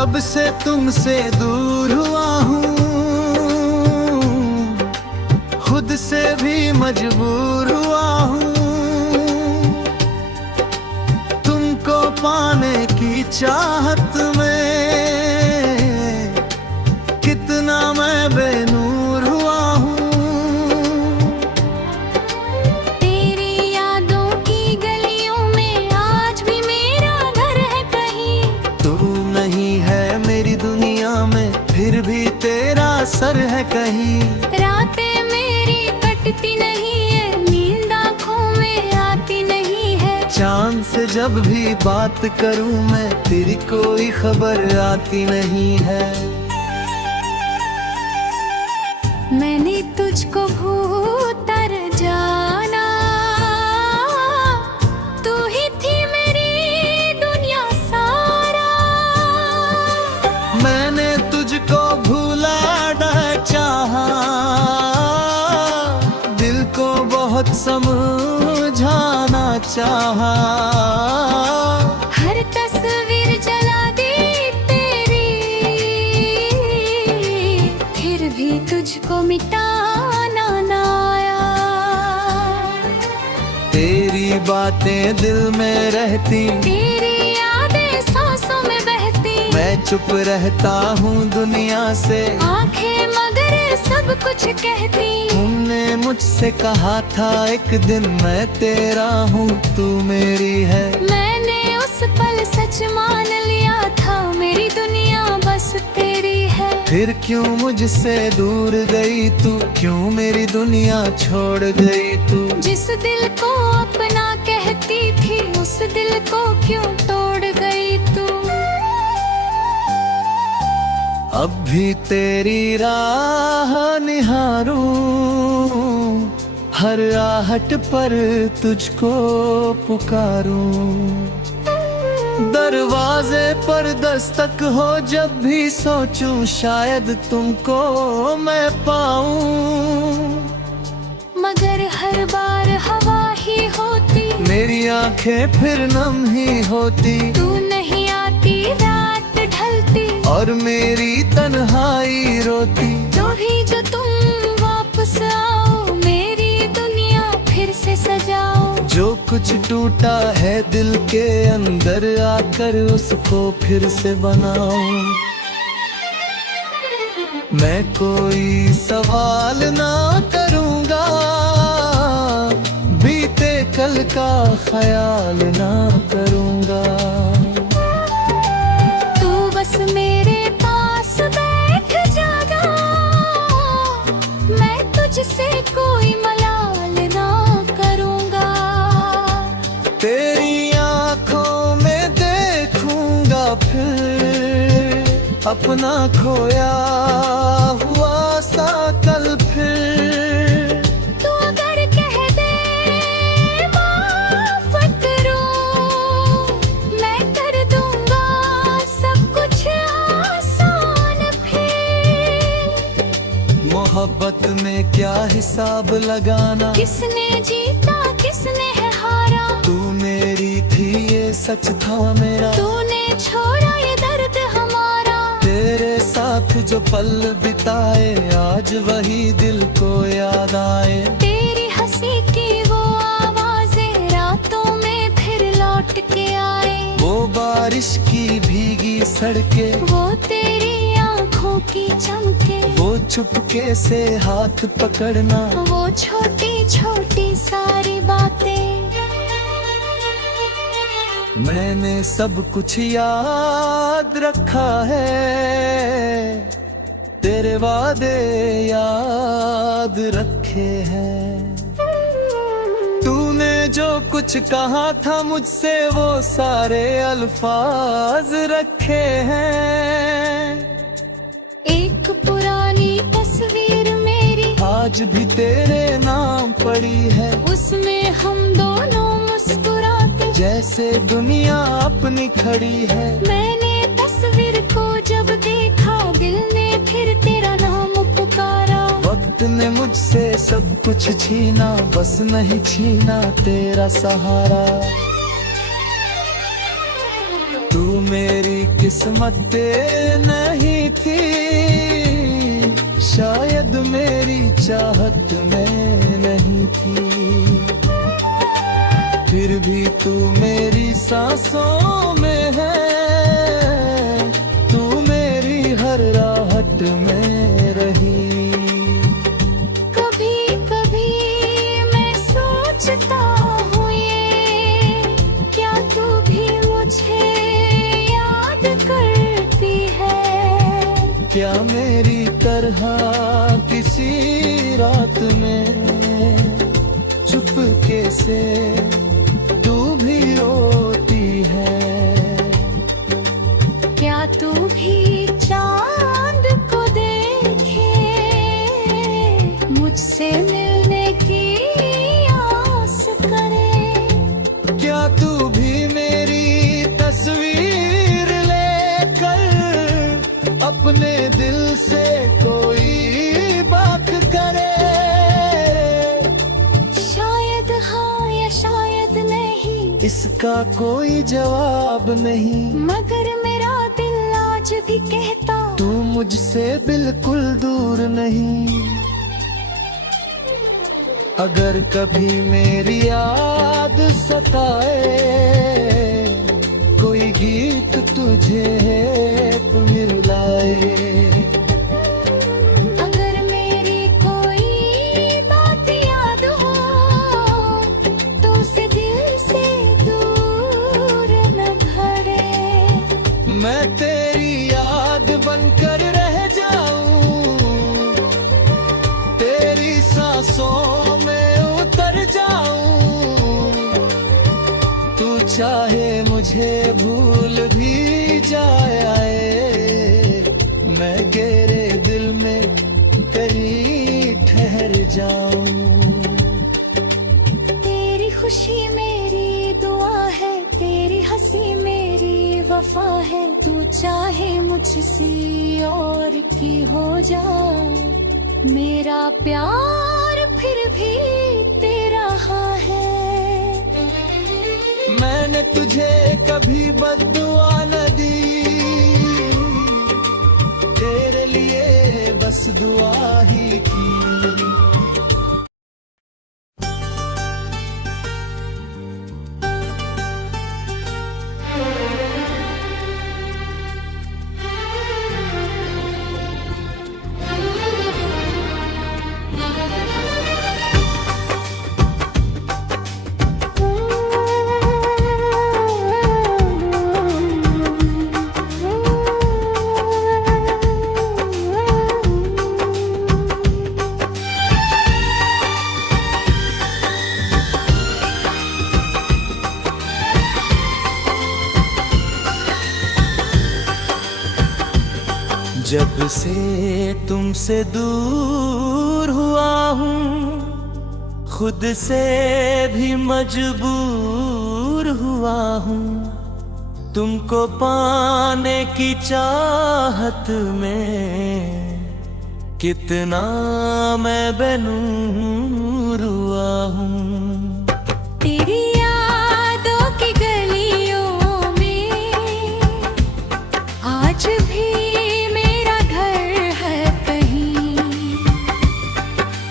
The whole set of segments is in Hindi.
जब से तुमसे दूर हुआ हूँ, खुद से भी मजबूर हुआ हूँ। तुमको पाने की चाहत में कितना मैं बेनूर हुआ हूँ। तेरी यादों की गलियों में आज भी मेरा घर है कहीं। तू नहीं है मेरी दुनिया में, फिर भी तेरा सर है कहीं। रातें मेरी कटती नहीं है, नींद आँखों में आती नहीं है। चांद से जब भी बात करूं मैं, तेरी कोई खबर आती नहीं है। मैंने तुझको भूतर जाना, तू ही थी मेरी दुनिया सारा। मैंने तुझको भूला न चाहा, दिल को बहुत समझाना चाहा। हर तस्वीर जला दी तेरी, फिर भी तुझको मिटाना ना आया। तेरी बातें दिल में रहती, तेरी यादें सांसों में बहती। मैं चुप रहता हूँ दुनिया से, आंखें मगर सब कुछ कहती। तुमने मुझसे कहा था एक दिन मैं तेरा हूँ, तू मेरी है। मैंने उस पल सच मान लिया था, मेरी दुनिया बस तेरी है। फिर क्यों मुझसे दूर गई तू, क्यों मेरी दुनिया छोड़ गई तू। जिस दिल को अपना कहती थी, उस दिल को क्यों तोड़ गई तू। अब भी तेरी राह निहारूं, हर आहट पर तुझको पुकारूं। दरवाजे पर दस्तक हो जब भी सोचूं, शायद तुमको मैं पाऊं। मगर हर बार हवा ही होती, मेरी आंखें फिर नम ही होती। तू नहीं आती, रात ढलती और मेरी तन्हाई रोती। तो भी जो तुम वापस आओ, मेरी दुनिया फिर से सजाओ। जो कुछ टूटा है दिल के अंदर, आकर उसको फिर से बनाओ। मैं कोई सवाल ना करूँगा, बीते कल का ख्याल ना करूँगा। तू बस मेरे पास बैठ जाना, मैं तुझसे कोई मलाल ना करूँगा। तेरी आँखों में देखूँगा फिर अपना खोया हुआ सा कल फिर। तू अगर कह दे माफ करो, मैं कर दूंगा सब कुछ आसान फिर। मोहब्बत में क्या हिसाब लगाना, किसने जीता किसने है हारा। तू मेरी थी ये सच था मेरा, तूने छोड़ा ये दर्द हमारा। तेरे साथ जो पल बिताए, आज वही दिल को याद आए। तेरी हंसी की वो आवाजें रातों में फिर लौट के आए। वो बारिश की भीगी सड़कें, वो तेरी आंखों की चमके। वो चुपके से हाथ पकड़ना, वो छोटी छोटी सारी बातें। मैंने सब कुछ याद रखा है, तेरे वादे याद रखे हैं। तूने जो कुछ कहा था मुझसे, वो सारे अल्फाज रखे हैं। एक पुरानी तस्वीर मेरी आज भी तेरे नाम पड़ी है, उसमें हम दोनों मुस्कुराते जैसे दुनिया अपनी खड़ी है। मैंने तस्वीर को जब देखा, दिल ने फिर तेरा नाम पुकारा। वक्त ने मुझसे सब कुछ छीना, बस नहीं छीना तेरा सहारा। तू मेरी किस्मत नहीं थी, शायद मेरी चाहत में नहीं थी। फिर भी तू मेरी सांसों में है, तू मेरी हर राहत में रही। कभी कभी मैं सोचता हूँ ये, क्या तू भी मुझे याद करती है? क्या मेरी तरह किसी रात में चुपके से तू भी रोती है? क्या तू भी चांद को देखे, मुझसे मिलने की आस करे? क्या तू भी मेरी तस्वीर लेकर अपने दिल से कोई बात करे? शायद हाँ या शायद नहीं, इसका कोई जवाब नहीं, मगर मेरा दिल आज भी कहता तू मुझसे बिल्कुल दूर नहीं। अगर कभी मेरी याद सताए, कोई गीत तुझे मिलाए। अगर मेरी कोई बात याद हो, तो उसे दिल से दूर न भरे। मैं तेरी याद बनकर रह जाऊं, तेरी सांसों में उतर जाऊं। तू चाहे मुझे भूल भी जाए, मैं तेरे दिल में करीब ठहर जाऊं। तेरी खुशी मेरी दुआ है, तेरी हंसी मेरी वफा है। तू चाहे मुझसे और की हो जा, मेरा प्यार फिर भी तेरा हाँ है। मैंने तुझे कभी बद्दुआ न दी, तेरे लिए बस दुआ ही की। जब से तुमसे दूर हुआ हूँ, खुद से भी मजबूर हुआ हूँ। तुमको पाने की चाहत में कितना मैं बेनूर हुआ हूँ। तेरी यादों की गलियों में आज भी मेरा घर है कहीं।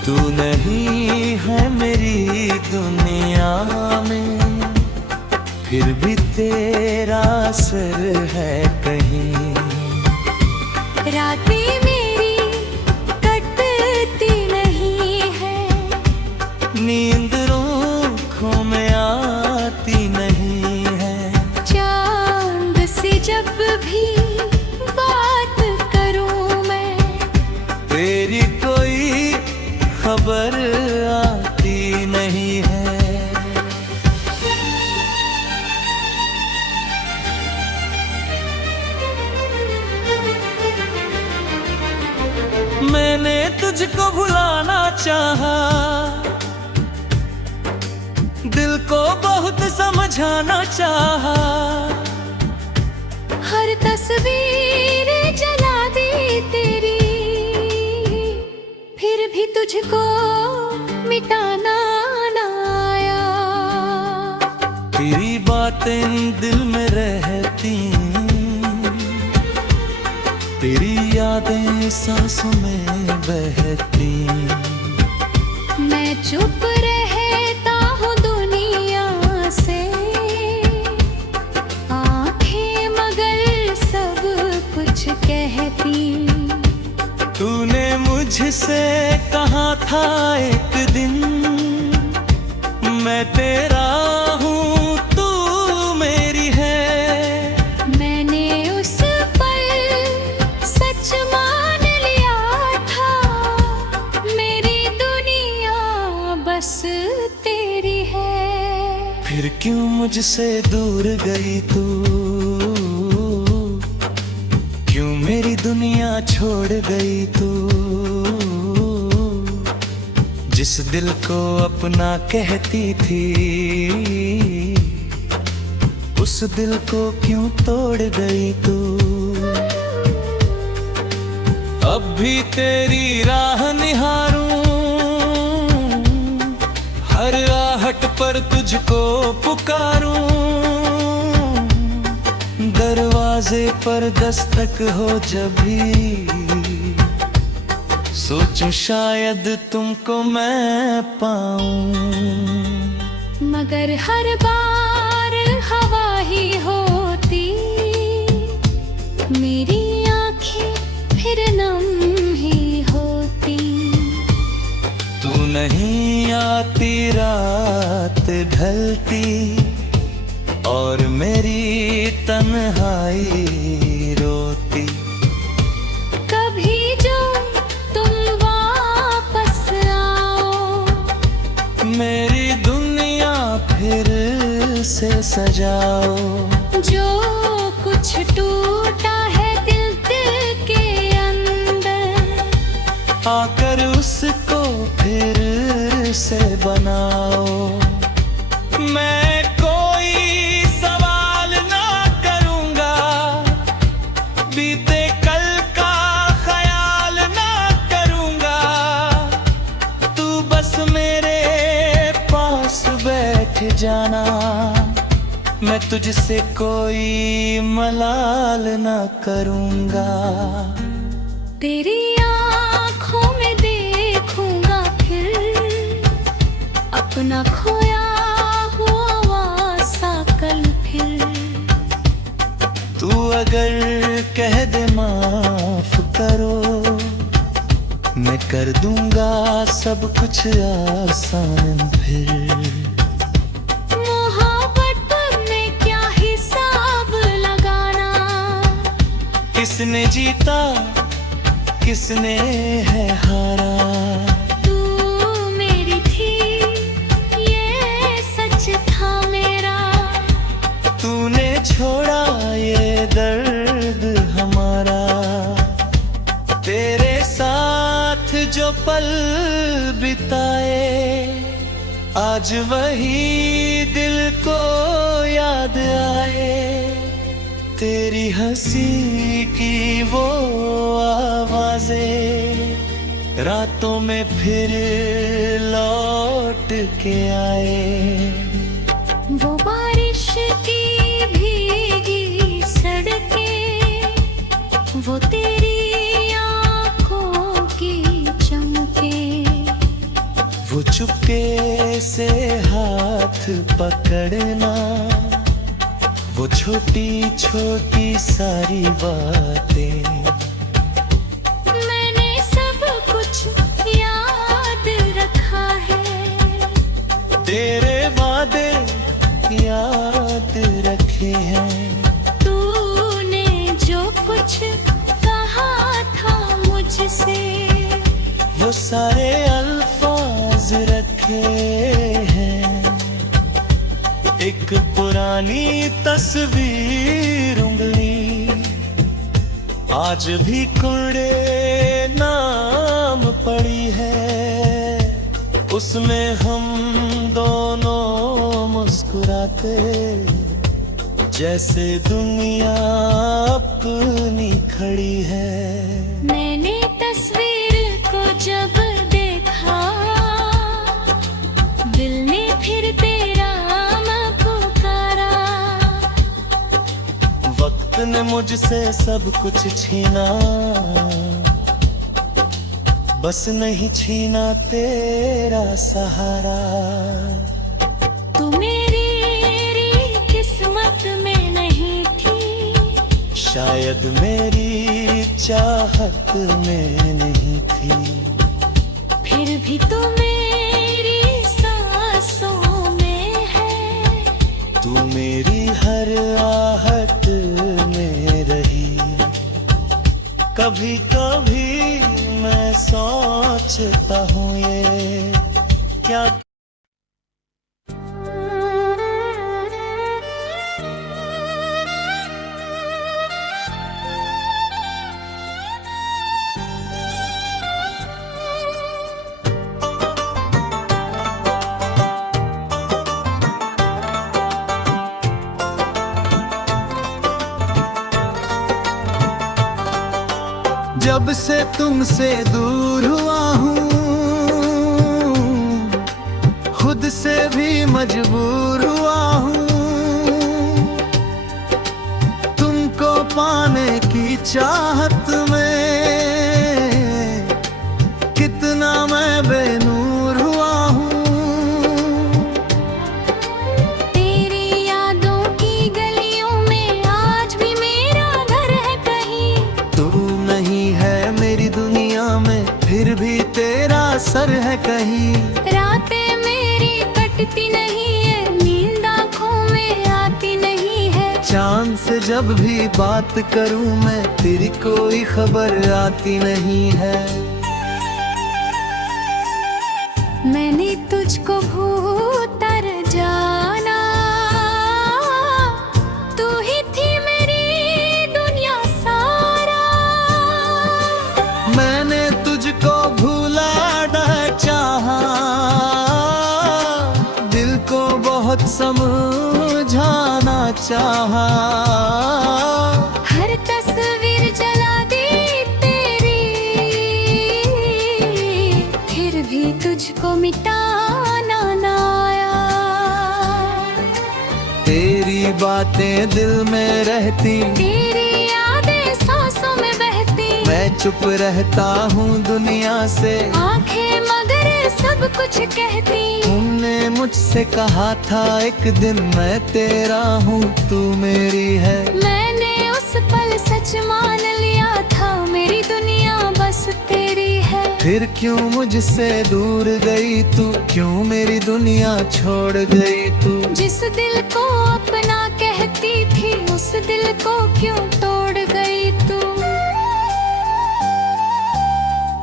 तू नहीं है मेरी दुनिया में, फिर भी तेरा असर है कहीं। रातें मेरी कटती नहीं है, नींद आँखों में आती नहीं है। चांद से जब भी बात करूं मैं, तेरी कोई खबर आती नहीं है। मैंने तुझको भुलाना चाहा, दिल को बहुत समझाना चाहा। हर तस्वीर जला दी तेरी, फिर भी तुझको मिटाना ना आया। तेरी बातें दिल में रहती तेरी यादें सांसों में बहती, मैं चुप रहता हूँ दुनिया से, आंखें मगर सब कुछ कहती। तूने मुझसे कहा था एक दिन, मैं तेरा हूँ तू मेरी है। मैंने उस पल सच मान लिया था, मेरी दुनिया बस तेरी है। फिर क्यों मुझसे दूर गई तू, क्यों मेरी दुनिया छोड़ गई तू। जिस दिल को अपना कहती थी, उस दिल को क्यों तोड़ गई तू। अब भी तेरी राह निहारूं, हर आहट पर तुझको पुकारूं। दरवाजे पर दस्तक हो जब भी, सोचूं शायद तुमको मैं पाऊं। मगर हर बार हवा ही होती, मेरी आँखें फिर नम ही होती। तू नहीं आती रात ढलती, और मेरी तन्हाई रोती। कभी जो तुम वापस आओ, मेरी दुनिया फिर से सजाओ। जो कुछ टूटा है दिल के अंदर, आकर उसको फिर से बनाओ। मैं कोई सवाल ना करूंगा, बीते कल का ख्याल ना करूंगा। तू बस मेरे पास बैठ जाना, मैं तुझसे कोई मलाल ना करूंगा। तेरी आँखों में देखूंगा फिर अपना खोया हुआ सा कल फिर। तू अगर कह दे माफ करो, मैं कर दूंगा सब कुछ आसान फिर। मोहब्बत में क्या हिसाब लगाना, किसने जीता किसने है हारा। तू मेरी थी ये सच था मेरा, तूने छोड़ा ये दर्द हमारा। तेरे साथ जो पल बिताए, आज वही दिल को याद आए। तेरी हंसी की वो आवाजें रातों में फिर लौट के आए। वो बारिश की भीगी सड़कें, वो तेरी आँखों की चमकें। वो चुपके से हाथ पकड़ना, वो छोटी छोटी सारी बातें। मैंने सब कुछ याद रखा है, तेरे वादे याद रखे हैं। तूने जो कुछ कहा था मुझसे, वो सारे अल्फाज रखे हैं। एक पुरानी तस्वीर उंगली आज भी कुंडे नाम पड़ी है। उसमें हम दोनों मुस्कुराते, जैसे दुनिया अपनी खड़ी है। मैंने तस्वीर को जब देखा, दिल ने फिर तेरा नाम पुकारा। वक्त तुमने मुझसे सब कुछ छीना, बस नहीं छीना तेरा सहारा। तू मेरी किस्मत में नहीं थी, शायद मेरी चाहत में नहीं थी, फिर भी तू मेरी सांसों में है। तू मेरी हर आहट में रही। कभी कभी मैं सोचता हूँ ये क्या जब से तुमसे दूर हुआ हूँ, खुद से भी मजबूर हुआ हूँ। तुमको पाने की चाहत में कितना मैं बेनूर हुआ हूँ। तेरी यादों की गलियों में आज भी मेरा घर है कहीं। तू नहीं है मेरी दुनिया में, फिर भी तेरा सर है कहीं। रातें मेरी कटती नहीं है, नींद आँखों में आती नहीं है। चांद से जब भी बात करूं मैं, तेरी कोई खबर आती नहीं है। मैंने तुझको भूतर जाना, तू ही थी मेरी दुनिया सारा। मैंने तुझको भूला न चाहा, दिल को बहुत समझाना चाहा। हर तस्वीर जला दी तेरी, फिर भी तुझको मिटाना ना आया। तेरी बातें दिल में रहती, तेरी यादें सांसों में बहती। मैं चुप रहता हूँ दुनिया से, आंखें मगर सब कुछ कहती। तुमने मुझसे कहा था एक दिन मैं तेरा हूँ, तू मेरी है। मैंने उस पल सच मान लिया था, मेरी दुनिया बस तेरी है। फिर क्यों मुझसे दूर गई तू, क्यों मेरी दुनिया छोड़ गई तू। जिस दिल को अपना कहती थी, उस दिल को क्यों तोड़ गई तू।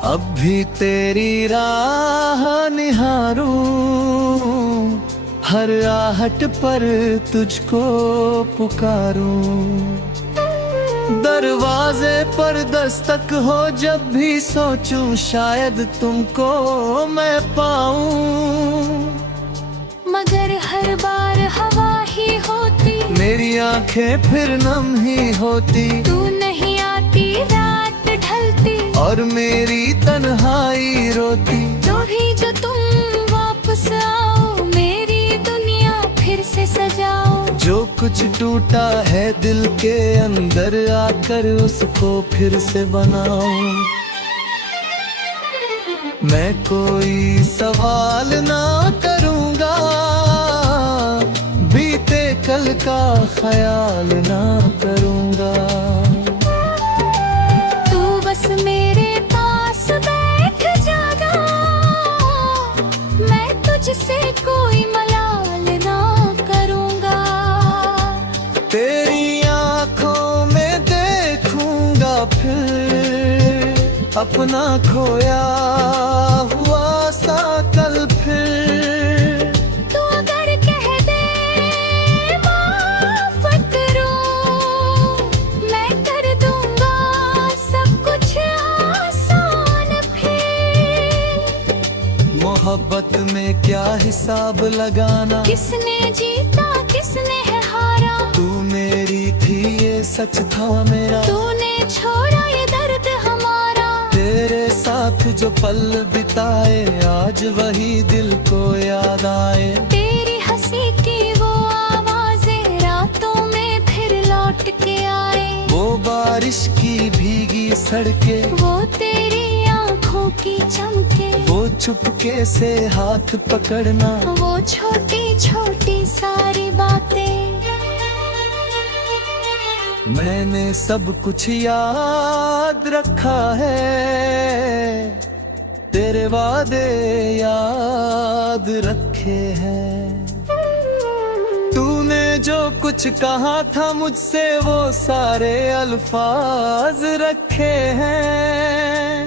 अब भी तेरी राह निहारूं, हर आहट पर तुझको पुकारूं। दरवाजे पर दस्तक हो जब भी सोचूं, शायद तुमको मैं पाऊं। मगर हर बार हवा ही होती, मेरी आंखें फिर नम ही होती। तू नहीं आती, रात ढलती और मेरी तन्हाई रोती। तो भी जो तुम वापस आओ, मेरी दुनिया फिर से सजाओ। जो कुछ टूटा है दिल के अंदर, आकर उसको फिर से बनाओ। मैं कोई सवाल ना करूँगा, बीते कल का ख्याल ना करूँगा। तू बस मेरे पास बैठ जाना, मैं तुझसे कोई मलाल ना करूँगा। तेरी आँखों में देखूँगा फिर अपना खोया हुआ सा कल फिर। तू अगर कह दे माफ करो, मैं कर दूंगा सब कुछ आसान फिर। मोहब्बत में क्या हिसाब लगाना, किसने जीता किसने है हारा। तू मेरी थी ये सच था मेरा, तूने छोड़ा ये दर्द हमारा। तेरे साथ जो पल बिताए, आज वही दिल को याद आए। तेरी हंसी की वो आवाजें रातों में फिर लौट के आए। बारिश की भीगी सड़कें, वो तेरी आंखों की चमके, वो चुपके से हाथ पकड़ना, वो छोटी छोटी सारी बातें। मैंने सब कुछ याद रखा है, तेरे वादे याद रखे हैं। तूने जो कुछ कहा था मुझसे वो सारे अल्फाज रखे हैं।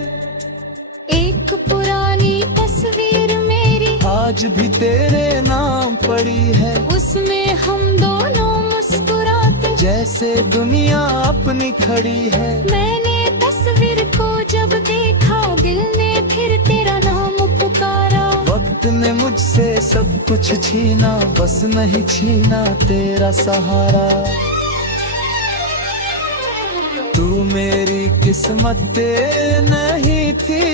एक पुरानी तस्वीर मेरी आज भी तेरे नाम पड़ी है, उसमें हम दोनों मुस्कुराते, जैसे दुनिया अपनी खड़ी है। मैंने तस्वीर को जब देखा दिल ने फिर तेरा नाम पुकारा। वक्त ने मुझसे सब कुछ छीना, बस नहीं छीना तेरा सहारा। तू मेरी किस्मत नहीं थी,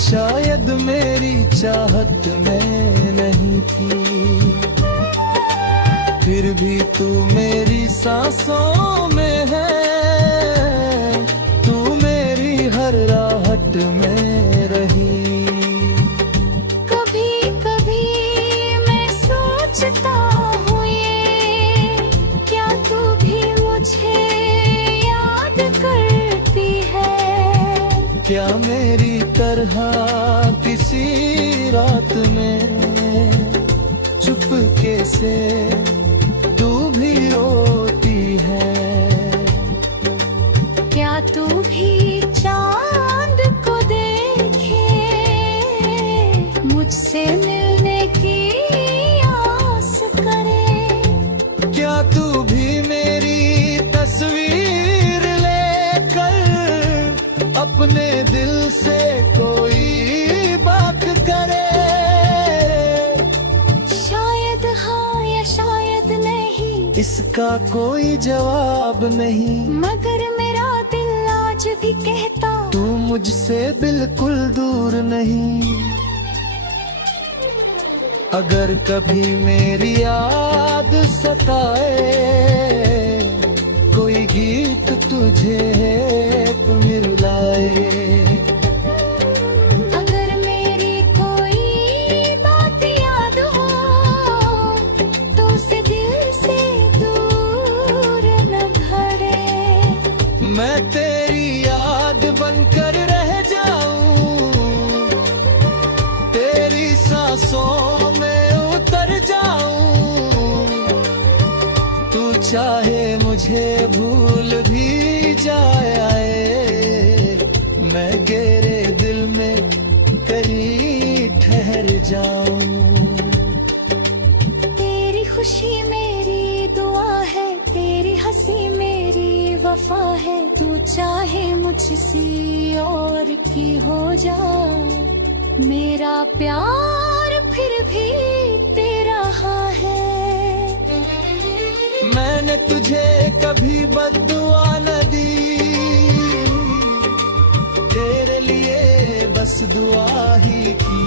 शायद मेरी चाहत में नहीं थी, फिर भी तू मेरी सांसों में है, तू मेरी हर राहत में रही। कभी कभी मैं सोचता हूँ ये, क्या तू भी मुझे याद करती है? क्या मेरी तरह किसी रात में चुपके से तू भी रोती है? क्या तू भी चांद को देखे, मुझसे मिलने की आस करे? क्या तू भी मेरी तस्वीर लेकर अपने दिल से कोई बात करे? शायद हाँ या शायद नहीं, इसका कोई जवाब नहीं, मगर मेरा दिल आज भी कहता तू मुझसे बिल्कुल दूर नहीं। अगर कभी मेरी याद सताए, कोई गीत तुझे मिलाए। अगर मेरी कोई बात याद हो, तो उसे दिल से दूर न भरे। मैं तेरी याद बनकर रह जाऊं, तेरी सांसों में उतर जाऊं। तू चाहे मुझे भूल भी जाए, मैं तेरे दिल में कहीं ठहर जाऊं। तेरी खुशी मेरी दुआ है, तेरी हंसी मेरी वफा है। तू चाहे मुझसे और की हो जा, मेरा प्यार फिर भी तेरा हाँ है। मैंने तुझे कभी बद्दुआ न दी, तेरे लिए बस दुआ ही की।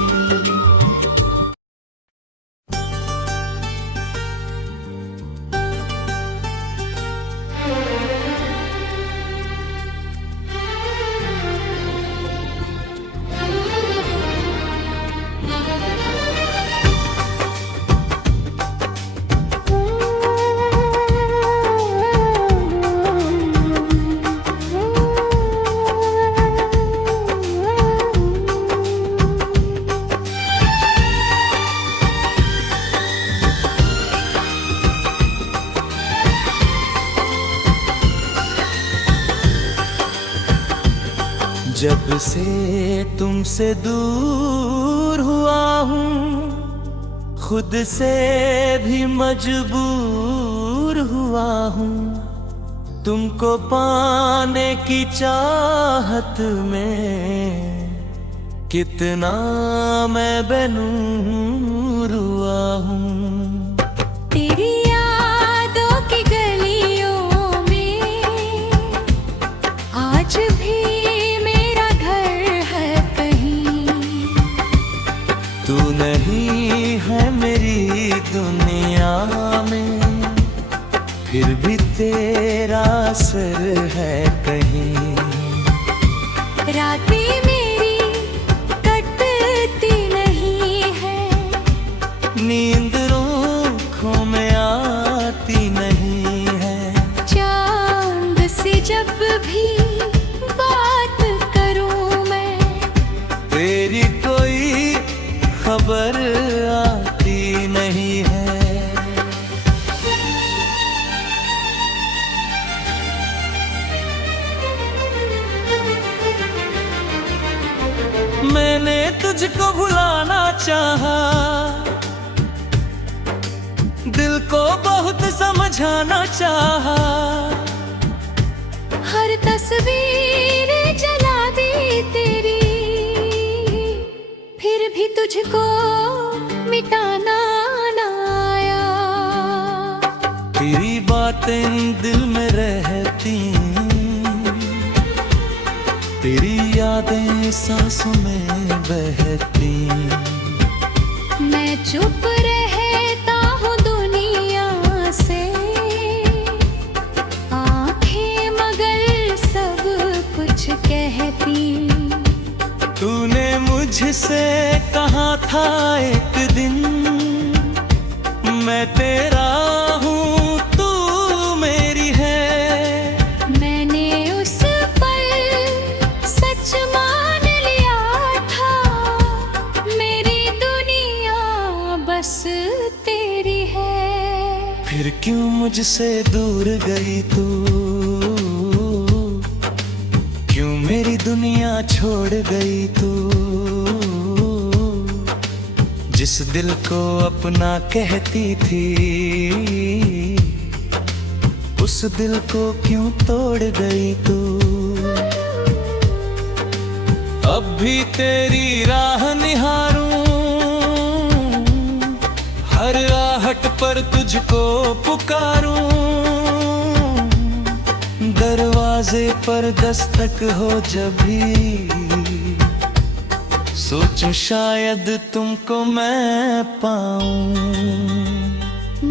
जब से तुमसे दूर हुआ हूँ, खुद से भी मजबूर हुआ हूँ। तुमको पाने की चाहत में कितना मैं बेनूर हुआ हूँ। तेरी यादों की गलियों में आज भी मेरा घर है कहीं। तू नहीं है मेरी दुनिया में, फिर भी तेरा असर है कहीं। रातें मेरी कटती नहीं है, नींद आँखों में आती नहीं है। चांद से जब भी बात करूं मैं, तेरी कोई खबर आती नहीं है। मैंने तुझको भुलाना चाहा, दिल को बहुत समझाना चाहा। हर तस्वीर जला दी तेरी, फिर भी तुझको मिटाना ना आया। तेरी बातें दिल में रहती, तेरी यादें सांसों में बहती। मैं चुप रहता हूँ दुनिया से, आंखें मगर सब कुछ कहती। तूने मुझसे कहा था एक दिन, मैं तेरा हूँ तू मेरी है। मैंने उस पल सच मान लिया था, मेरी दुनिया बस तेरी है। फिर क्यों मुझसे दूर गई तू, क्यों मेरी दुनिया छोड़ गई तू। जिस दिल को अपना कहती थी, उस दिल को क्यों तोड़ गई तू। अब भी तेरी राह निहारूं, हर आहट पर तुझको पुकारूं। दरवाजे पर दस्तक हो जब भी, सोचूं शायद तुमको मैं पाऊं।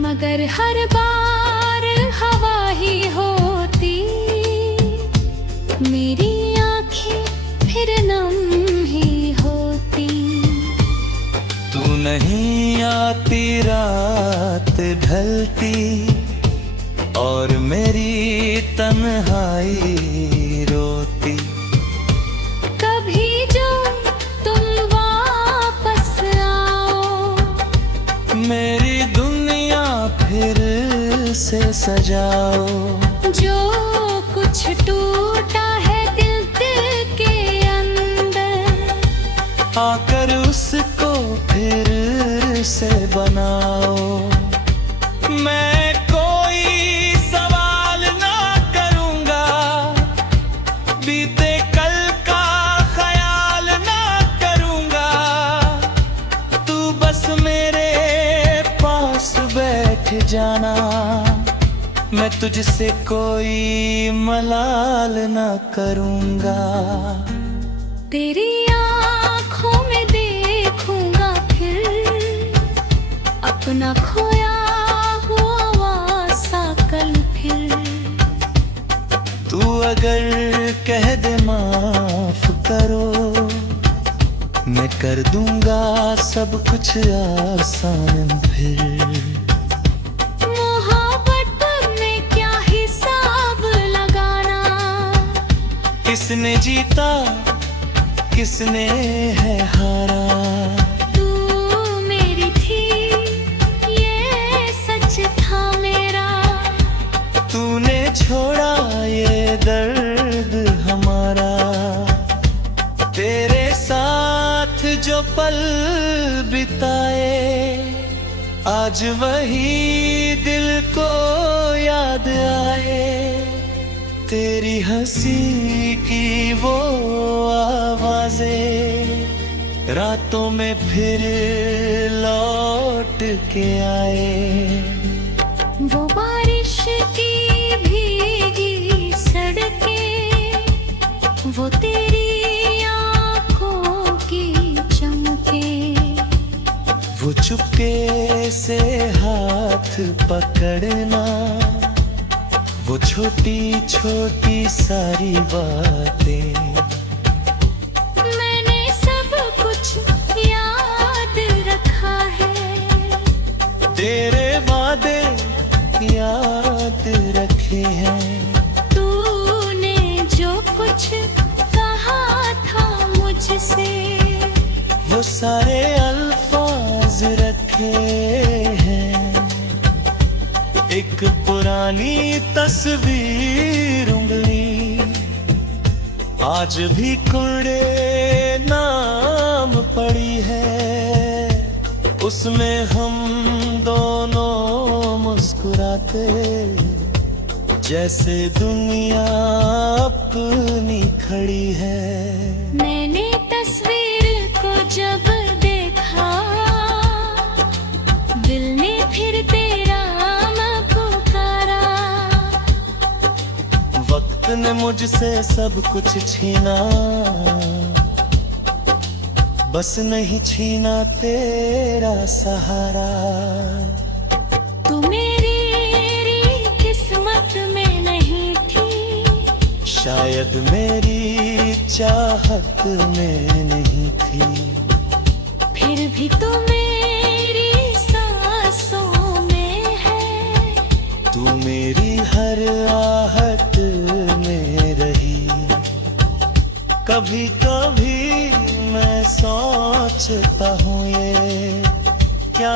मगर हर बार हवा ही होती, मेरी आंखें फिर नम ही होती। तू नहीं आती रात ढलती, और मेरी तन्हाई रोती। कभी जो तुम वापस आओ, मेरी दुनिया फिर से सजाओ। जो कुछ टूटा है दिल के अंदर, आकर उसको फिर से बनाओ। मैं कोई सवाल ना करूंगा, बीते कल का ख्याल ना करूंगा। तू बस मेरे पास बैठ जाना, मैं तुझसे कोई मलाल ना करूंगा। तेरी आँखों में देखूंगा फिर अपना खोया हुआ सा कल फिर। तू अगर कह दे माफ करो, मैं कर दूंगा सब कुछ आसान फिर। मोहब्बत में क्या हिसाब लगाना, किसने जीता किसने है हारा। तू मेरी थी ये सच था मेरा, तूने छोड़ा ये दर्द हमारा। तेरे साथ जो पल बिताए, आज वही दिल को याद आए। तेरी हंसी की वो आवाजें रातों में फिर लौट के आए। वो बारिश की भीगी सड़कें, वो तेरी आँखों की चमकें, वो चुपके से हाथ पकड़ना, वो छोटी छोटी सारी बातें मैंने सब कुछ याद रखा है। तेरे वादे याद रखे हैं। तूने जो कुछ कहा था मुझसे वो सारे अल्फाज रखे हैं। एक पुरानी तस्वीर उंगली आज भी कुंडे नाम पड़ी है। उसमें हम दोनों मुस्कुराते जैसे दुनिया अपनी खड़ी है। मैंने तस्वीर को जब देखा दिल ने फिर तेरा नाम पुकारा। वक्त ने मुझसे सब कुछ छीना, बस नहीं छीना तेरा सहारा। तू मेरी किस्मत में नहीं थी, शायद मेरी चाहत में नहीं थी। फिर भी तू मेरी सांसों में है। तू मेरी हर आहट में रही। कभी कभी मैं सोचता हूँ ये क्या